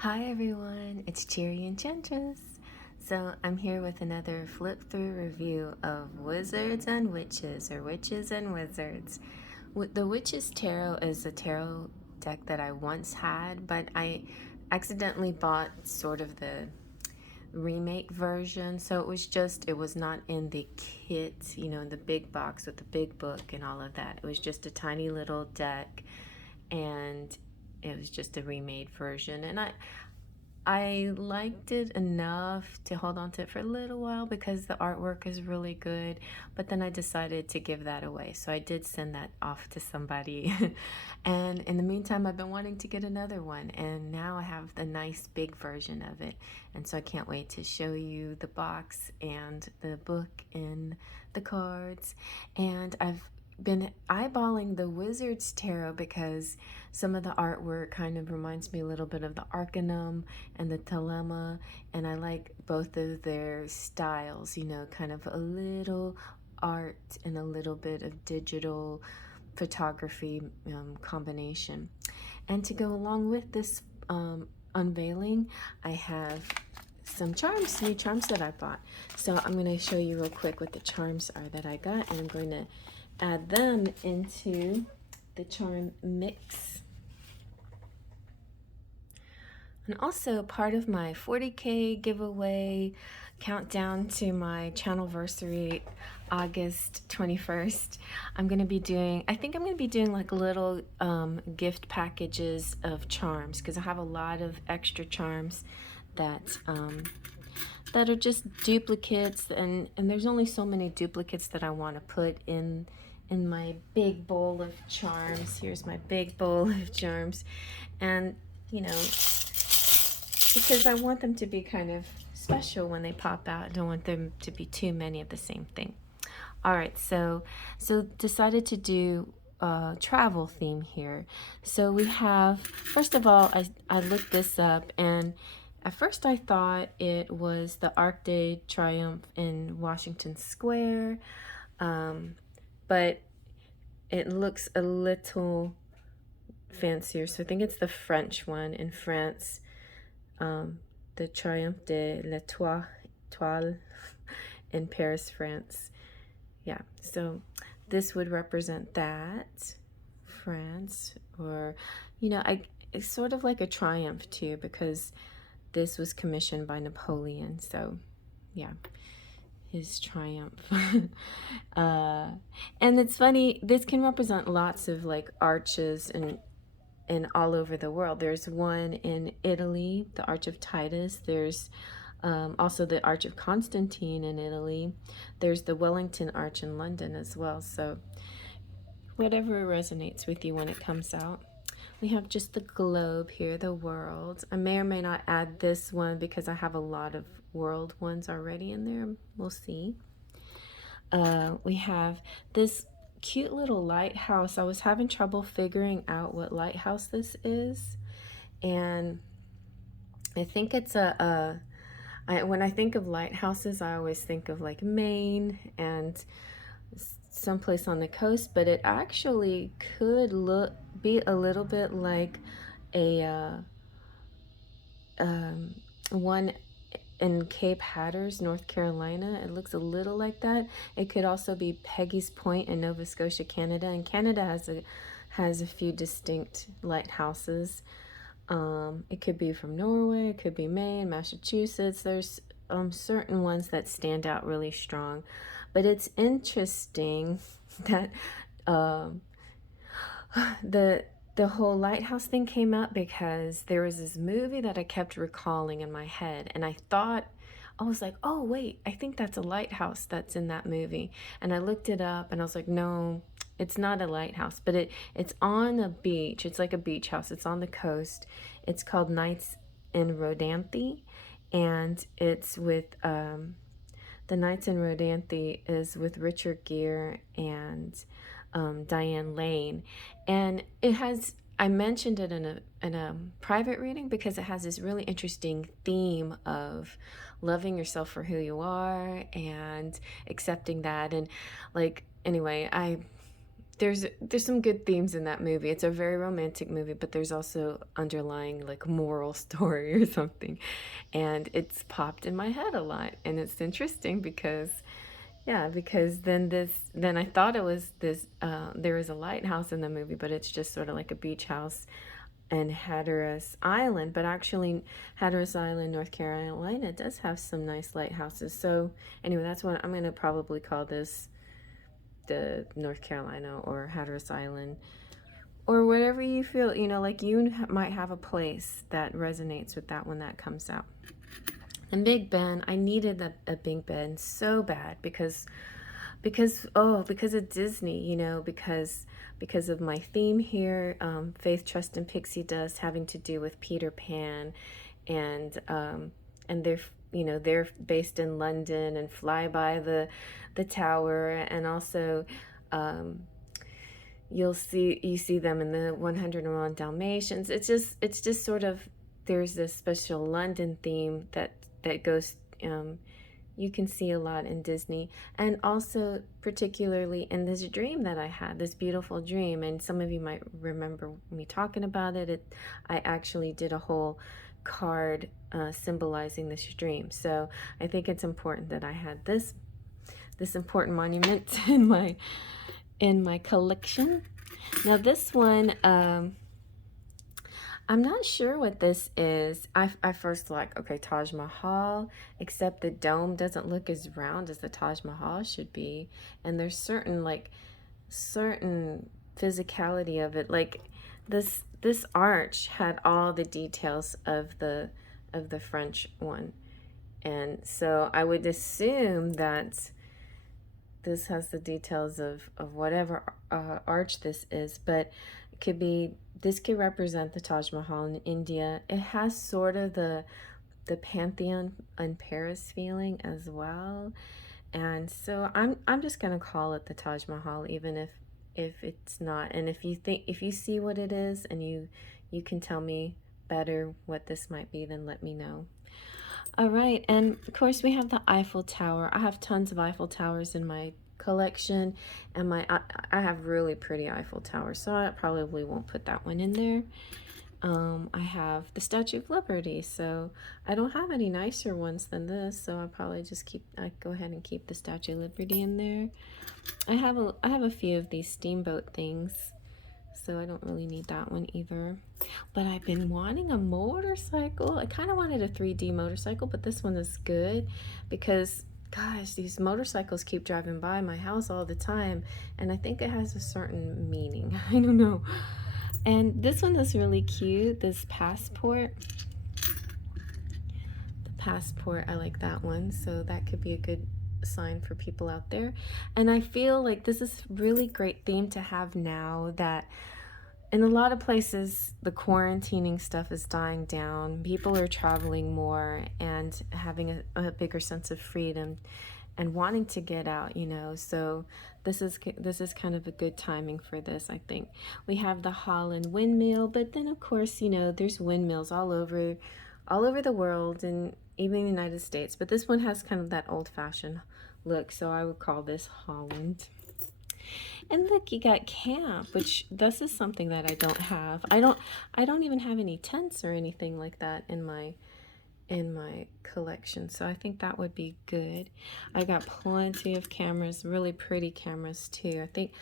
Hi everyone, it's Cherry Enchantress. So I'm here with another flip through review of Wizards and Witches, or Witches and Wizards. The Witches Tarot is a tarot deck that I once had, but I accidentally bought sort of the remake version. So it was not in the kit, in the big box with the big book and all of that. It was just a tiny little deck, and it was just a remade version. And I liked it enough to hold on to it for a little while because the artwork is really good, but then I decided to give that away. So I did send that off to somebody. And in the meantime, I've been wanting to get another one, and now I have the nice big version of it. And so I can't wait to show you the box and the book and the cards. And I've been eyeballing the Wizard's Tarot because some of the artwork kind of reminds me a little bit of the Arcanum and the Telema, and I like both of their styles, kind of a little art and a little bit of digital photography combination. And to go along with this unveiling, I have some charms, new charms that I bought. So I'm going to show you real quick what the charms are that I got, and I'm going to add them into the charm mix. And also, part of my 40K giveaway countdown to my channelversary, August 21st, I'm going to be doing, I think I'm going to be doing like little gift packages of charms, because I have a lot of extra charms that that are just duplicates, and there's only so many duplicates that I want to put in my big bowl of charms. Here's my big bowl of charms, and because I want them to be kind of special when they pop out. I don't want them to be too many of the same thing. All right, so decided to do a travel theme here. So we have, first of all, I looked this up, and at first I thought it was the Arc de Triomphe in Washington Square, but it looks a little fancier. So I think it's the French one in France, the Triomphe de l'Étoile in Paris, France. Yeah, so this would represent that, France, or, it's sort of like a triumph too, because this was commissioned by Napoleon. So, yeah, his triumph. And it's funny, this can represent lots of like arches and all over the world. There's one in Italy, the Arch of Titus. There's also the Arch of Constantine in Italy. There's the Wellington Arch in London as well. So whatever resonates with you when it comes out. We have just the globe here, the world. I may or may not add this one because I have a lot of world ones already in there. We'll see. We have this cute little lighthouse. I was having trouble figuring out what lighthouse this is, and I think it's when I think of lighthouses, I always think of like Maine and someplace on the coast, but it actually could be a little bit like a one in Cape Hatteras, North Carolina. It looks a little like that. It could also be Peggy's Point in Nova Scotia, Canada. And Canada has a few distinct lighthouses. It could be from Norway, it could be Maine, Massachusetts. There's certain ones that stand out really strong. But it's interesting that the whole lighthouse thing came up because there was this movie that I kept recalling in my head, and I was like, oh wait, I think that's a lighthouse that's in that movie. And I looked it up, and I was like, no, it's not a lighthouse, but it's on a beach. It's like a beach house. It's on the coast. It's called Nights in Rodanthe, and it's with the Nights in Rodanthe is with Richard Gere and Diane Lane, and I mentioned it in a private reading because it has this really interesting theme of loving yourself for who you are and accepting that. And like, anyway, there's some good themes in that movie. It's a very romantic movie, but there's also underlying like moral story or something. And it's popped in my head a lot. And it's interesting because yeah, because then I thought it was this there was a lighthouse in the movie, but it's just sort of like a beach house in Hatteras Island. But actually Hatteras Island, North Carolina does have some nice lighthouses. So anyway, that's what I'm going to probably call this, the North Carolina or Hatteras Island, or whatever you feel, you know, like you might have a place that resonates with that when that comes out. And Big Ben, I needed a Big Ben so bad because of Disney, you know, because of my theme here, Faith, Trust, and Pixie Dust, having to do with Peter Pan, and they're, you know, they're based in London and fly by the tower, and also you see them in the 101 Dalmatians. It's just sort of, there's this special London theme that goes, you can see a lot in Disney, and also particularly in this dream that I had, this beautiful dream. And some of you might remember me talking about it. I actually did a whole card symbolizing this dream. So I think it's important that I had this important monument in my collection. Now this one, I'm not sure what this is. I first like, okay, Taj Mahal, except the dome doesn't look as round as the Taj Mahal should be. And there's certain physicality of it. Like this arch had all the details of the French one. And so I would assume that this has the details of whatever arch this is, but it could be, this could represent the Taj Mahal in India. It has sort of the Pantheon in Paris feeling as well. And so I'm just gonna call it the Taj Mahal, even if it's not. And if you see what it is and you can tell me better what this might be, then let me know. All right, and of course we have the Eiffel Tower. I have tons of Eiffel Towers in my collection, and I have really pretty Eiffel Towers, so I probably won't put that one in there. I have the Statue of Liberty, so I don't have any nicer ones than this, so I probably just go ahead and keep the Statue of Liberty in there. I have a few of these steamboat things, so I don't really need that one either. But I've been wanting a motorcycle. I kind of wanted a 3D motorcycle, but this one is good because, gosh, these motorcycles keep driving by my house all the time, and I think it has a certain meaning. I don't know. And this one is really cute, this passport. The passport, I like that one, so that could be a good sign for people out there. And I feel like this is really great theme to have now that in a lot of places the quarantining stuff is dying down. People are traveling more and having a bigger sense of freedom and wanting to get out, you know. So this is kind of a good timing for this, I think. We have the Holland windmill, but then of course, you know, there's windmills all over the world and even the United States, but this one has kind of that old-fashioned look, so I would call this Holland. And look, you got camp, which this is something that I don't have. I don't even have any tents or anything like that in my collection, so I think that would be good. I got plenty of cameras, really pretty cameras too. I think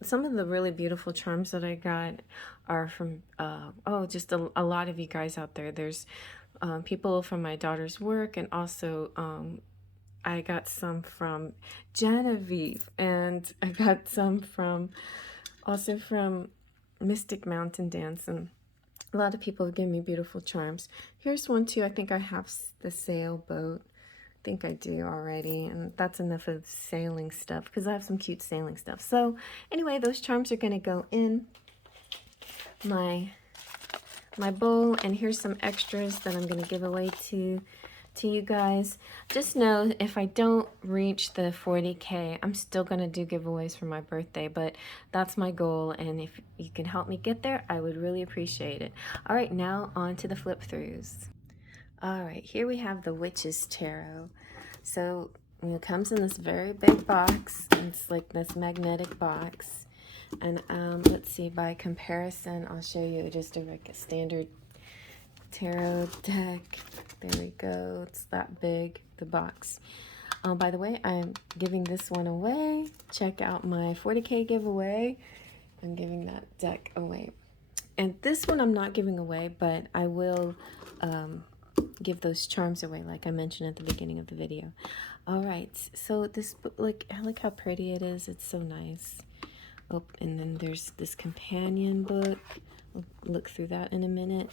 some of the really beautiful charms that I got are from just a lot of you guys out there. There's people from my daughter's work, and also I got some from Genevieve, and I got some from Mystic Mountain Dance, and a lot of people have given me beautiful charms. Here's one too. I think I have the sailboat. I think I do already, and that's enough of sailing stuff because I have some cute sailing stuff. So anyway, those charms are going to go in my bowl, and here's some extras that I'm going to give away to you guys. Just know if I don't reach the 40K, I'm still going to do giveaways for my birthday, but that's my goal, and if you can help me get there, I would really appreciate it. All right, now on to the flip throughs. All right, here we have the Witch's Tarot. So it comes in this very big box. It's like this magnetic box. And let's see, by comparison, I'll show you just a standard tarot deck. There we go. It's that big, the box. By the way, I'm giving this one away. Check out my 40K giveaway. I'm giving that deck away. And this one I'm not giving away, but I will give those charms away like I mentioned at the beginning of the video. All right, so this book, look how pretty it is. It's so nice. Oh, and then there's this companion book. We'll look through that in a minute.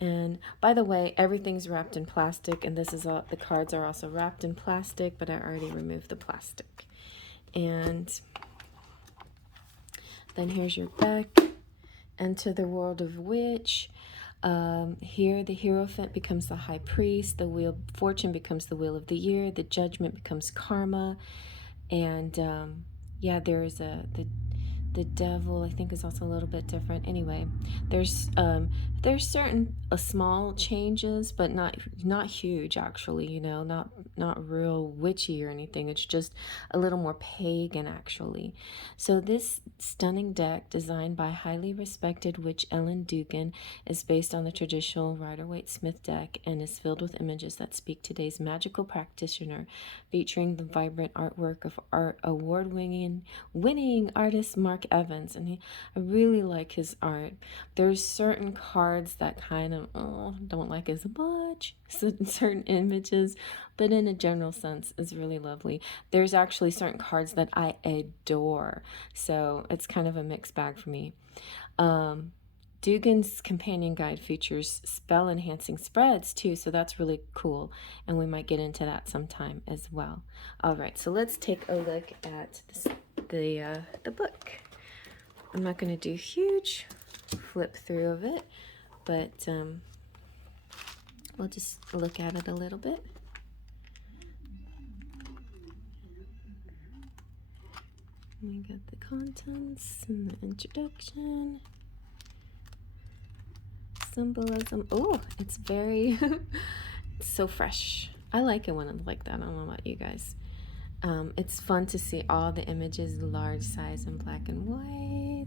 And by the way, everything's wrapped in plastic, and this is all, the cards are also wrapped in plastic, but I already removed the plastic. And then here's your back. Enter the world of Witch. Here the Hierophant becomes the High Priest, the Wheel Fortune becomes the Wheel of the Year, the Judgment becomes Karma, and yeah, there's the Devil, I think, is also a little bit different. Anyway, there's certain small changes, but not huge actually. You know, not real witchy or anything. It's just a little more pagan actually. So this stunning deck, designed by highly respected witch Ellen Dugan, is based on the traditional Rider-Waite-Smith deck and is filled with images that speak to today's magical practitioner, featuring the vibrant artwork of award-winning artist Mark Evans. And I really like his art. There's certain cards that kind of don't like as much, certain images, but in a general sense is really lovely. There's actually certain cards that I adore, so it's kind of a mixed bag for me. Dugan's companion guide features spell enhancing spreads too, so that's really cool, and we might get into that sometime as well. All right, so let's take a look at the book. I'm not going to do huge flip through of it, but we'll just look at it a little bit. We got the contents and the introduction. Symbolism. Oh, it's very it's so fresh. I like it when it's like that. I don't know about you guys. It's fun to see all the images large size and black and white.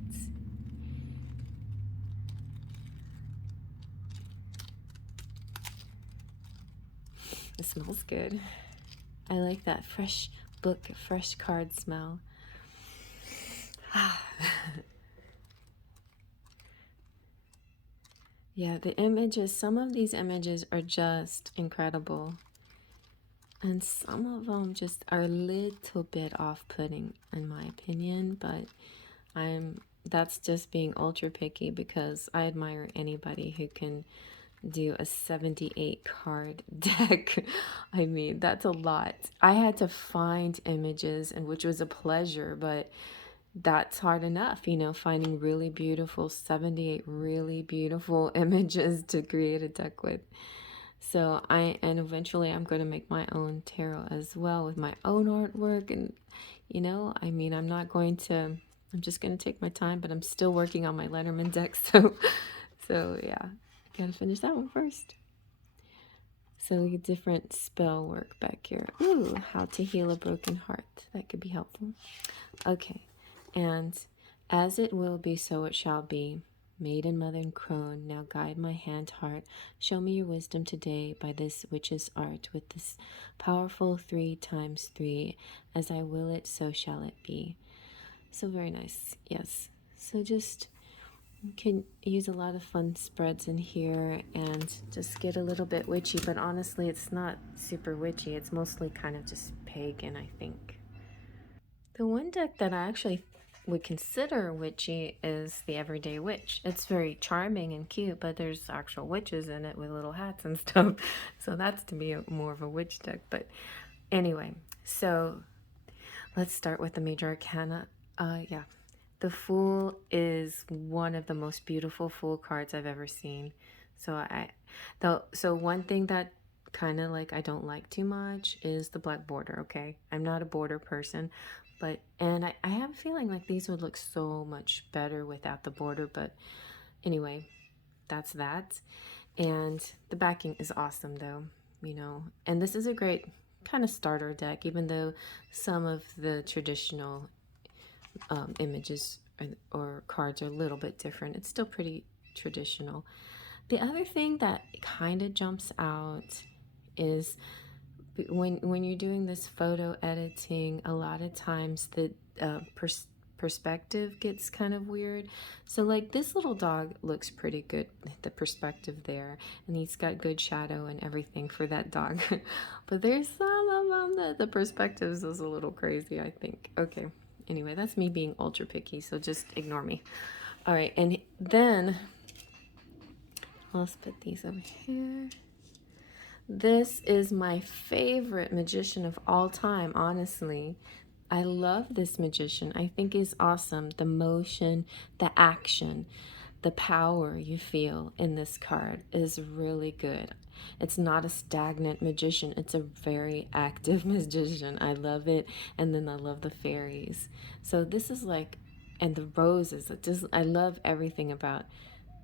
It smells good. I like that fresh book, fresh card smell. Yeah, the images, some of these images are just incredible. And some of them just are a little bit off-putting in my opinion, but that's just being ultra picky because I admire anybody who can do a 78 card deck. I mean, that's a lot. I had to find images, and which was a pleasure, but that's hard enough, you know, finding really beautiful 78 really beautiful images to create a deck with. So and eventually I'm going to make my own tarot as well with my own artwork. And you know, I mean, I'm just going to take my time, but I'm still working on my Letterman deck. So yeah, gotta finish that one first. So we get different spell work back here. Ooh, how to heal a broken heart. That could be helpful. Okay, and as it will be, so it shall be. Maiden, mother, and crone, now guide my hand, heart. Show me your wisdom today by this witch's art, with this powerful 3 times 3. As I will it, so shall it be. So very nice, yes. So just you can use a lot of fun spreads in here and just get a little bit witchy, but honestly, it's not super witchy. It's mostly kind of just pagan, I think. The one deck that I actually would consider witchy is the Everyday Witch. It's very charming and cute, but there's actual witches in it with little hats and stuff. So that's to me more of a witch deck. But anyway, so let's start with the major arcana. Yeah, the Fool is one of the most beautiful Fool cards I've ever seen. So so one thing that kind of like I don't like too much is the black border. Okay, I'm not a border person, but I have a feeling like these would look so much better without the border. But anyway, that's that. And the backing is awesome though, you know. And this is a great kind of starter deck, even though some of the traditional images or cards are a little bit different. It's still pretty traditional. The other thing that kind of jumps out is when you're doing this photo editing, a lot of times the perspective gets kind of weird. So like this little dog looks pretty good, the perspective there, and he's got good shadow and everything for that dog. But there's some of them that the perspectives is a little crazy, I think. Okay, anyway, that's me being ultra picky, so just ignore me. All right, and then let's put these over here. This is my favorite magician of all time, honestly. I love this magician. I think he's awesome. The motion, the action, the power you feel in this card is really good. It's not a stagnant magician. It's a very active magician. I love it. And then I love the fairies. So this is like, and the roses. I love everything about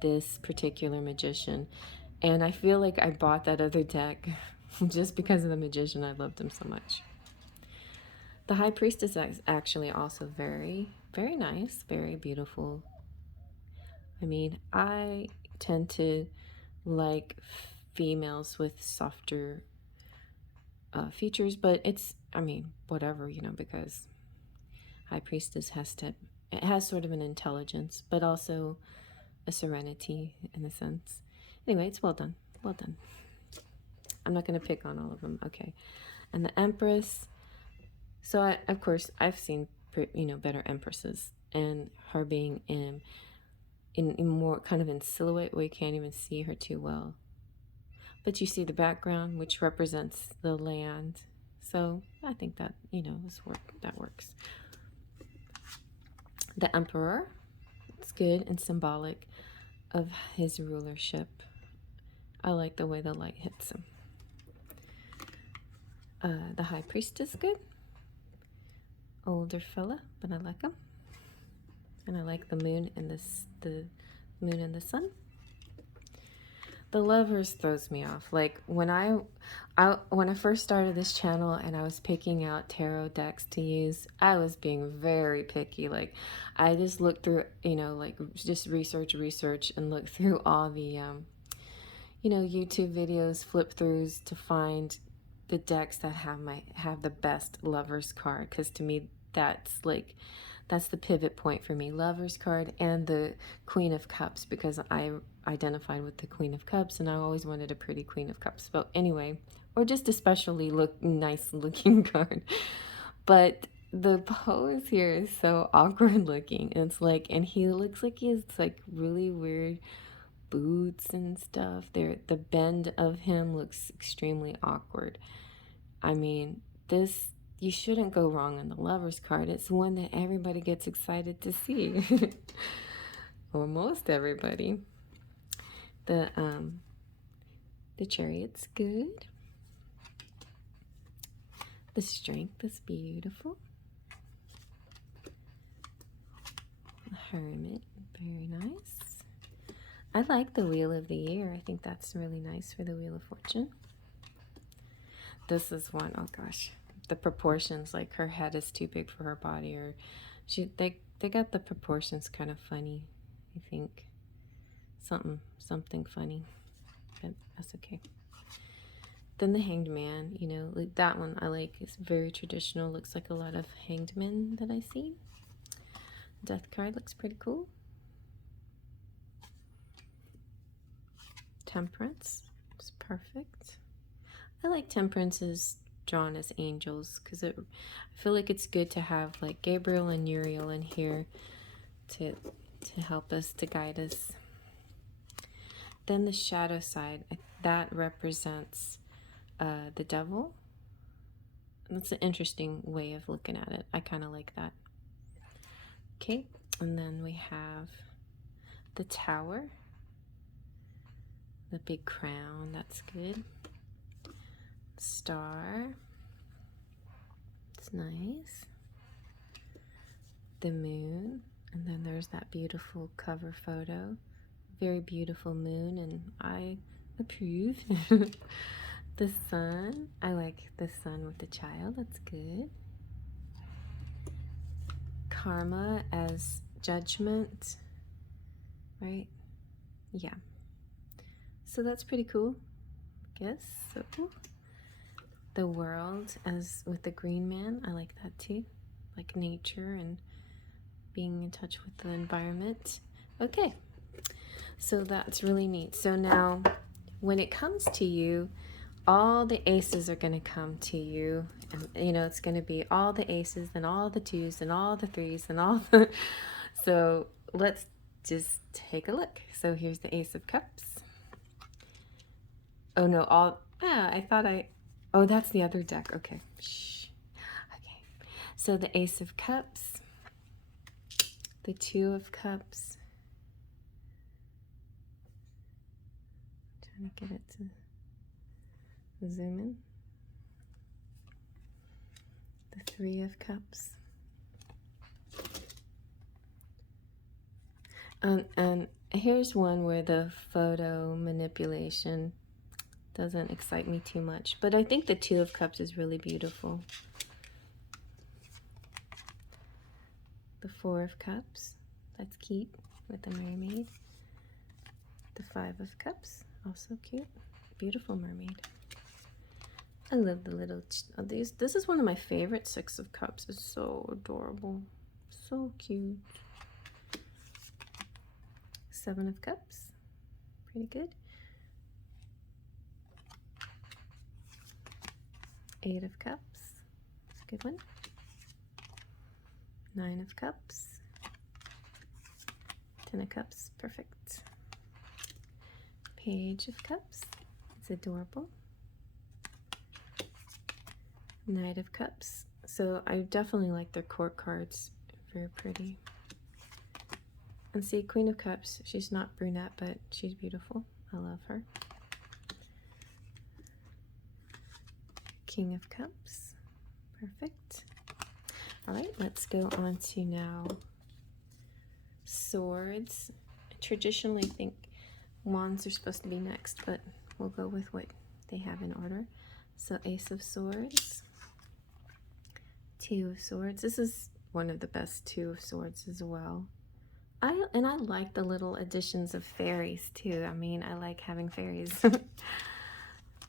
this particular magician. And I feel like I bought that other deck just because of the magician. I loved him so much. The High Priestess is actually also very, very nice, very beautiful. I mean, I tend to like females with softer features, but it's, I mean, whatever, you know, because High Priestess it has sort of an intelligence, but also a serenity in a sense. Anyway, it's well done. Well done. I'm not going to pick on all of them. Okay. And the Empress. So, of course, I've seen, you know, better Empresses. And her being in more kind of in silhouette where you can't even see her too well. But you see the background, which represents the land. So, I think that, you know, that works. The Emperor. It's good and symbolic of his rulership. I like the way the light hits him. The High Priestess, good. Older fella, but I like him. And I like the moon and the moon and the sun. The Lovers throws me off. Like when I first started this channel and I was picking out tarot decks to use, I was being very picky. Like I just looked through, you know, like just research and look through all the you know, YouTube videos, flip throughs to find the decks that have the best Lovers card, because to me that's the pivot point for me. Lovers card and the Queen of Cups, because I identified with the Queen of Cups and I always wanted a pretty Queen of Cups. But anyway, or just especially nice looking card. But the pose here is so awkward looking. It's like, and he looks like he has like really weird boots and stuff. The bend of him looks extremely awkward. I mean, you shouldn't go wrong on the Lovers card. It's one that everybody gets excited to see. Or most everybody. The Chariot's good. The Strength is beautiful. The Hermit, very nice. I like the Wheel of the Year. I think that's really nice for the Wheel of Fortune. This is one, oh gosh. The proportions, like her head is too big for her body, or they got the proportions kind of funny, I think. Something funny, but that's okay. Then the Hanged Man, you know, like that one I like. It's very traditional, looks like a lot of hanged men that I see. Death card looks pretty cool. Temperance is perfect. I like Temperance's drawn as angels because I feel like it's good to have like Gabriel and Uriel in here to help us, to guide us. Then the shadow side, that represents the devil. That's an interesting way of looking at it. I kind of like that. Okay, and then we have the Tower, the big crown, that's good. Star, it's nice. The moon, and then there's that beautiful cover photo. Very beautiful moon, and I approve. The sun, I like the sun with the child, that's good. Karma as Judgment, right? Yeah. So that's pretty cool, I guess. So the World, as with the Green Man, I like that too. Like nature and being in touch with the environment. Okay, so that's really neat. So now when it comes to you, all the aces are going to come to you, and you know it's going to be all the aces and all the twos and all the threes and all the so let's just take a look. So here's the Ace of Cups. Oh no, I thought oh, that's the other deck. Okay. Shh. Okay, so the Ace of Cups, the Two of Cups, I'm trying to get it to zoom in, the Three of Cups, and here's one where the photo manipulation doesn't excite me too much, but I think the Two of Cups is really beautiful. The Four of Cups, that's cute with the mermaid. The Five of Cups, also cute, beautiful mermaid. I love the little these. This is one of my favorite. Six of Cups is so adorable, so cute. Seven of Cups, pretty good. Eight of Cups, it's a good one. Nine of Cups, 10 of Cups, perfect. Page of Cups, it's adorable. Knight of Cups, so I definitely like their court cards, very pretty. And see, Queen of Cups, she's not brunette, but she's beautiful. I love her. King of Cups, perfect. All right, let's go on to now Swords. I traditionally think Wands are supposed to be next, but we'll go with what they have in order. So Ace of Swords, Two of Swords. This is one of the best Two of Swords as well. I like the little additions of fairies too. I mean, I like having fairies.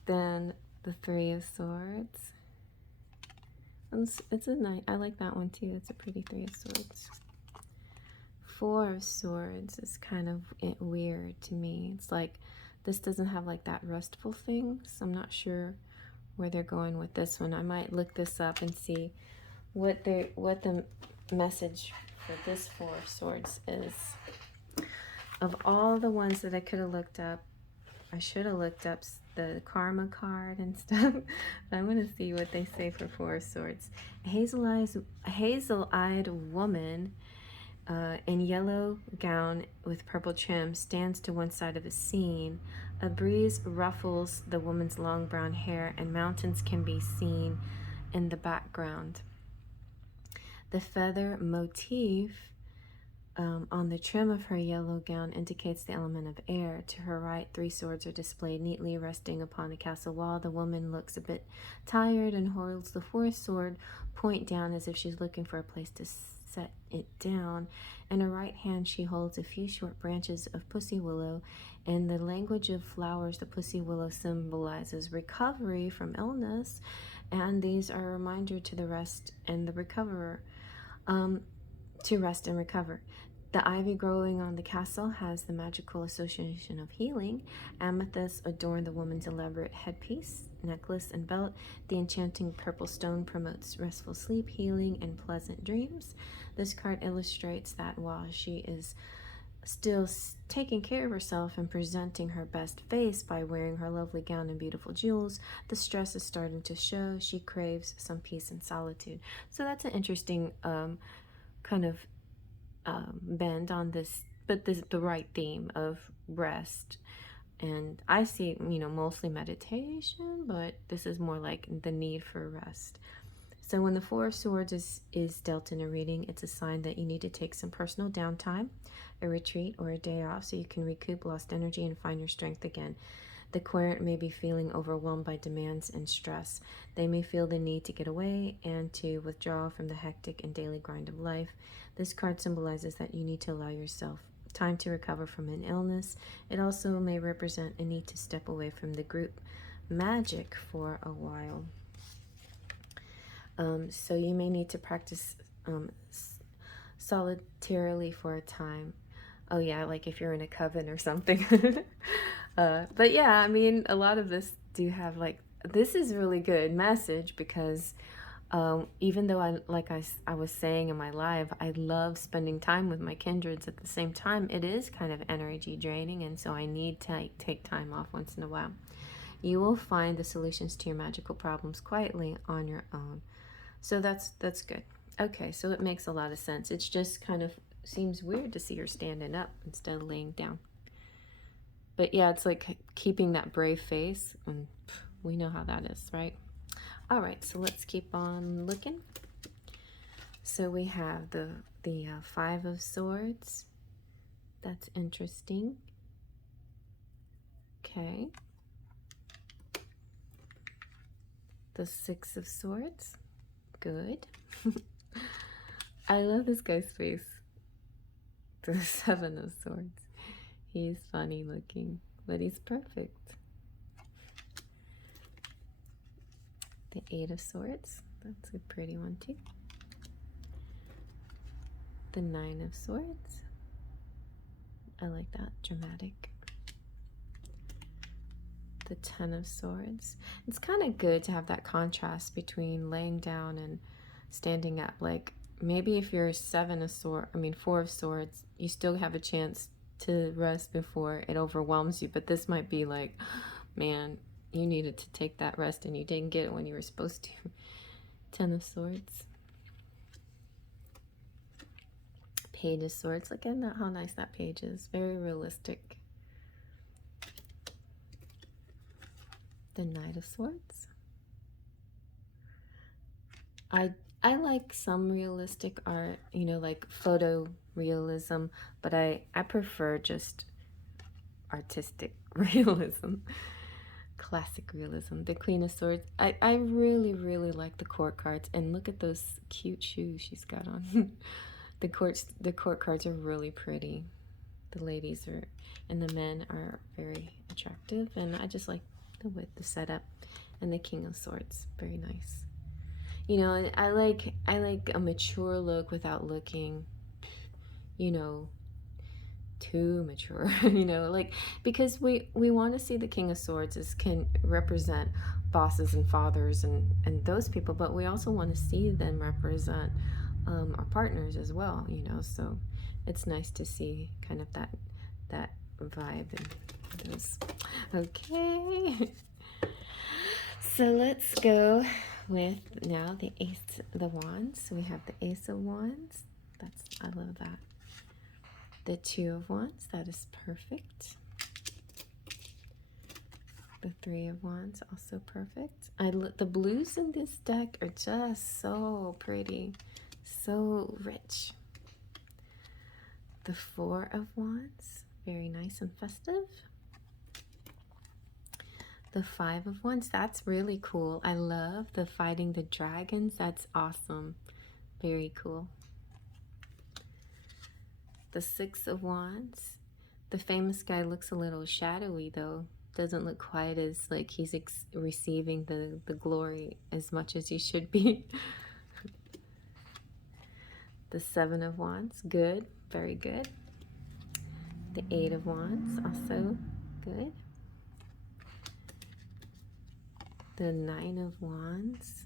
Then the Three of Swords. It's a nice, I like that one too. It's a pretty Three of Swords. Four of Swords is kind of weird to me. It's like this doesn't have like that restful thing, so I'm not sure where they're going with this one. I might look this up and see what the message for this Four of Swords is. Of all the ones that I could have looked up, I should have looked up the karma card and stuff. But I'm going to see what they say for Four of Swords. A hazel-eyed woman in yellow gown with purple trim stands to one side of a scene. A breeze ruffles the woman's long brown hair, and mountains can be seen in the background. The feather motif on the trim of her yellow gown indicates the element of air. To her right, three swords are displayed neatly resting upon a castle wall. The woman looks a bit tired and holds the fourth sword point down as if she's looking for a place to set it down. In her right hand, she holds a few short branches of pussy willow. In the language of flowers, the pussy willow symbolizes recovery from illness, and these are a reminder to the rest and the recoverer, to rest and recover. The ivy growing on the castle has the magical association of healing. Amethysts adorn the woman's elaborate headpiece, necklace, and belt. The enchanting purple stone promotes restful sleep, healing, and pleasant dreams. This card illustrates that while she is still taking care of herself and presenting her best face by wearing her lovely gown and beautiful jewels, the stress is starting to show. She craves some peace and solitude. So that's an interesting kind of bend on this, but the right theme of rest. And I see, mostly meditation, but this is more like the need for rest. So when the Four of Swords is dealt in a reading, it's a sign that you need to take some personal downtime, a retreat, or a day off so you can recoup lost energy and find your strength again. The querent may be feeling overwhelmed by demands and stress. They may feel the need to get away and to withdraw from the hectic and daily grind of life. This card symbolizes that you need to allow yourself time to recover from an illness. It also may represent a need to step away from the group magic for a while. So you may need to practice solitarily for a time. Oh yeah, like if you're in a coven or something. But yeah, I mean, a lot of this do have like, this is really good message because even though I was saying in my live, I love spending time with my kindreds, at the same time, it is kind of energy draining, and so I need to take time off once in a while. You will find the solutions to your magical problems quietly on your own. So that's good. Okay, so it makes a lot of sense. It's just kind of seems weird to see her standing up instead of laying down. But yeah, it's like keeping that brave face, and we know how that is, right? All right, so let's keep on looking. So we have the Five of Swords. That's interesting. Okay. The Six of Swords. Good. I love this guy's face. The Seven of Swords. He's funny looking, but he's perfect. The Eight of Swords. That's a pretty one too. The Nine of Swords. I like that. Dramatic. The Ten of Swords. It's kind of good to have that contrast between laying down and standing up. Like maybe if you're Four of Swords, you still have a chance to rest before it overwhelms you. But this might be like, man, you needed to take that rest and you didn't get it when you were supposed to. Ten of Swords. Page of Swords. Look at that, how nice that page is. Very realistic. The Knight of Swords. I like some realistic art, you know, like photo realism, but I prefer just artistic realism, classic realism. The Queen of Swords. I really, really like the court cards, and look at those cute shoes she's got on. The court cards are really pretty. The ladies are, and the men are very attractive, and I just like the setup. And the King of Swords, very nice. You know, and I like a mature look without looking, you know, too mature. You know, like, because we want to see the King of Swords as can represent bosses and fathers and those people, but we also want to see them represent our partners as well, you know. So it's nice to see kind of that vibe in those. Okay. So let's go with now the Ace of the Wands. So we have the Ace of Wands. I love that. The Two of Wands. That is perfect. The Three of Wands, also perfect. The blues in this deck are just so pretty, so rich. The Four of Wands, very nice and festive. The Five of Wands, that's really cool. I love the fighting the dragons. That's awesome. Very cool. The Six of Wands. The famous guy looks a little shadowy though. Doesn't look quite as like he's receiving the glory as much as he should be. The Seven of Wands, good. Very good. The Eight of Wands, also good. The Nine of Wands,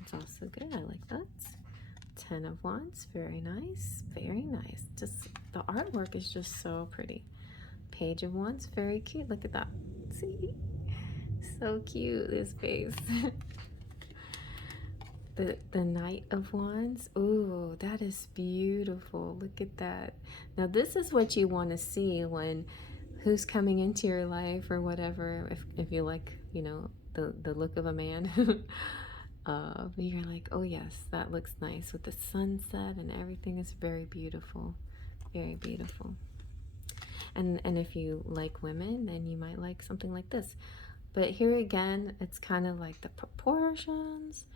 it's also good. I like that. 10 of Wands, very nice, very nice. Just the artwork is just so pretty. Page of Wands, very cute. Look at that. See, so cute, this face. The Knight of Wands. Ooh, that is beautiful. Look at that. Now this is what you want to see when who's coming into your life or whatever, if you like, you know, the look of a man. You're like, oh yes, that looks nice with the sunset and everything is very beautiful. Very beautiful. And if you like women, then you might like something like this. But here again, it's kind of like the proportions.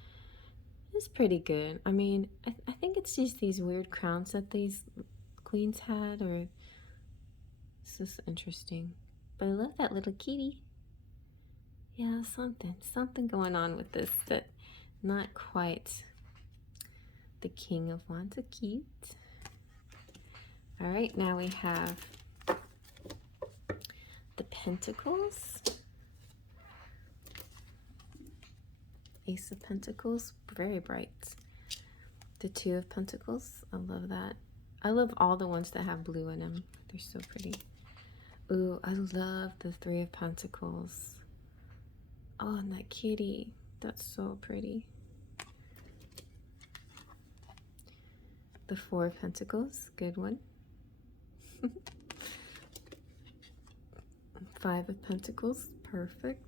It's pretty good. I mean, I think it's just these weird crowns that these queens had, or it's just interesting. But I love that little kitty. Yeah, something going on with this that not quite the King of Wands. Cute. All right, now we have the Pentacles. Ace of Pentacles, very bright. The Two of Pentacles, I love that. I love all the ones that have blue in them. They're so pretty. Ooh, I love the Three of Pentacles. Oh, and that kitty, that's so pretty. The Four of Pentacles, good one. Five of Pentacles, perfect.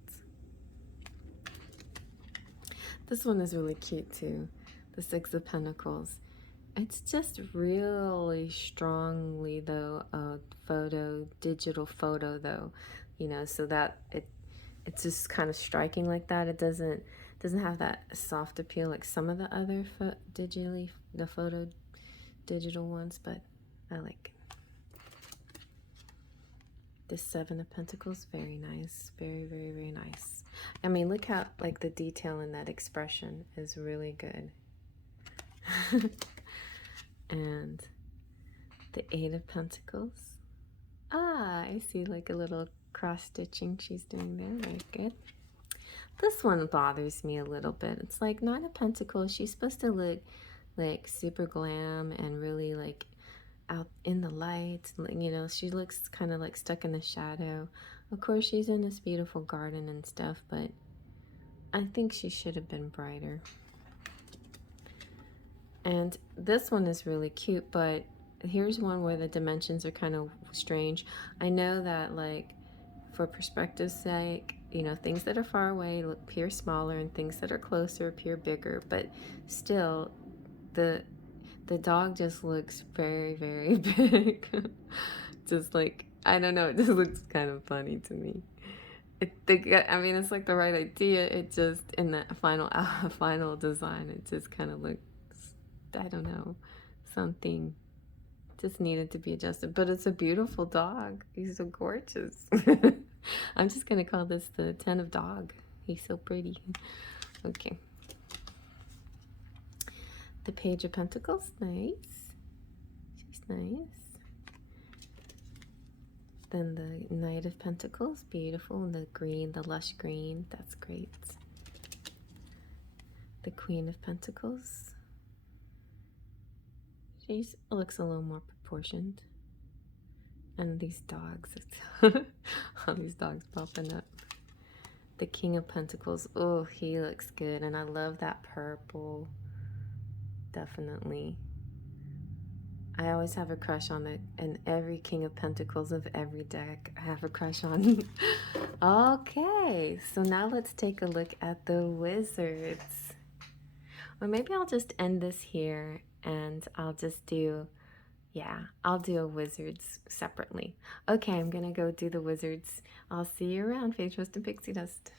This one is really cute too. The Six of Pentacles. It's just really strongly though a digital photo though, you know, so that it's just kind of striking like that. It doesn't have that soft appeal like some of the other photo digital ones, but I like it. The Seven of Pentacles, very nice, very, very, very nice. I mean, look how like the detail in that expression is really good. And the Eight of Pentacles. Ah, I see like a little cross stitching she's doing there. Very good. This one bothers me a little bit. It's like Nine of Pentacles. She's supposed to look like super glam and really like out in the light, you know. She looks kind of like stuck in the shadow. Of course, she's in this beautiful garden and stuff, but I think she should have been brighter. And this one is really cute, but here's one where the dimensions are kind of strange. I know that like for perspective's sake, you know, things that are far away appear smaller and things that are closer appear bigger, but still the dog just looks very, very big. Just like, I don't know, it just looks kind of funny to me. I mean, it's like the right idea. It just, in that final design, it just kind of looks, I don't know, something just needed to be adjusted. But it's a beautiful dog. He's so gorgeous. I'm just going to call this the 10 of dog. He's so pretty. Okay. The Page of Pentacles, nice. She's nice. Then the Knight of Pentacles, beautiful. And the green, the lush green, that's great. The Queen of Pentacles. She looks a little more proportioned. And these dogs, all these dogs popping up. The King of Pentacles, oh, he looks good. And I love that purple. Definitely. I always have a crush on it, and every King of Pentacles of every deck I have a crush on. Okay, so now let's take a look at the Wizards. Or maybe I'll just end this here and I'll just do, yeah, I'll do a Wizards separately. Okay, I'm gonna go do the Wizards. I'll see you around, Fate, Trust, and Pixie Dust.